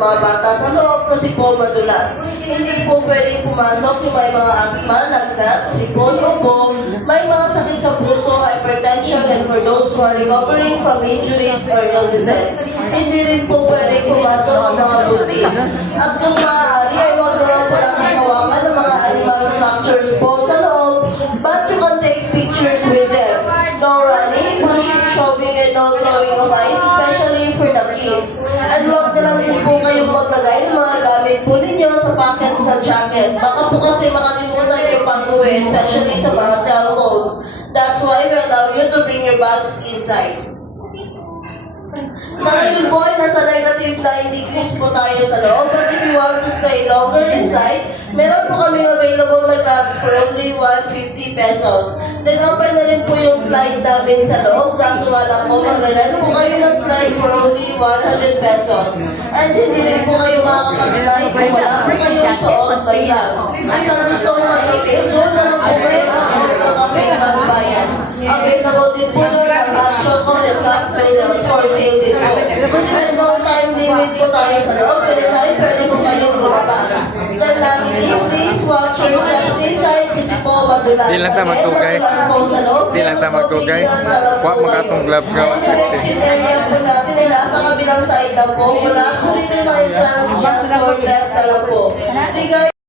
mga bata sa loob kasi po madulas. Hindi po pwedeng pumasok yung may mga asthma, lagnat, sipon, ubo, may mga sakit sa puso, hypertension, and for those who are recovering from injuries or illnesses. Hindi rin po pwedeng pumasok ang mga buntis. At kung maaari ay huwag na lang po natin hawakan ng mga animal structures po sa loob, but you can take pictures with them. No running, pushing, shoving, and no throwing of ice, especially for the kids. And huwag na lang din po kayong maglagay ng mga gamit po ninyo sa pockets ng jacket. Baka po kasi makalimutan yung pag-uwi, especially sa mga cellphones. That's why we allow you to bring your bags inside. Sa ngayon po ay nasa negative 9 degrees po tayo sa loob, but if you want to stay longer inside, meron po kami available na gloves for only 150 pesos. Then open na rin po yung slide namin sa loob, kaso nga lang po maglalan po kayo ng slide for only 100 pesos. And hindi rin po kayo makakapag-slide kung wala po kayong suot na gloves. Sa gustong mag-avail, doon na lang po kayo sa loob ng Cafe Magbayan. Available din po doon ang hot choco and cut noodles for sale din po. And no time limit po tayo sa loob. Anytime pwede po kayong lumabas. Then lastly, please watch your steps inside kasi po madulas. Di lang ta magtugay. Di lang ta magtugay. Huwag magatong gloves ka. And the exit area po natin ay nasa kabilang side lang po. Wala po dito sa entrance, just door left na lang po. Hey guys,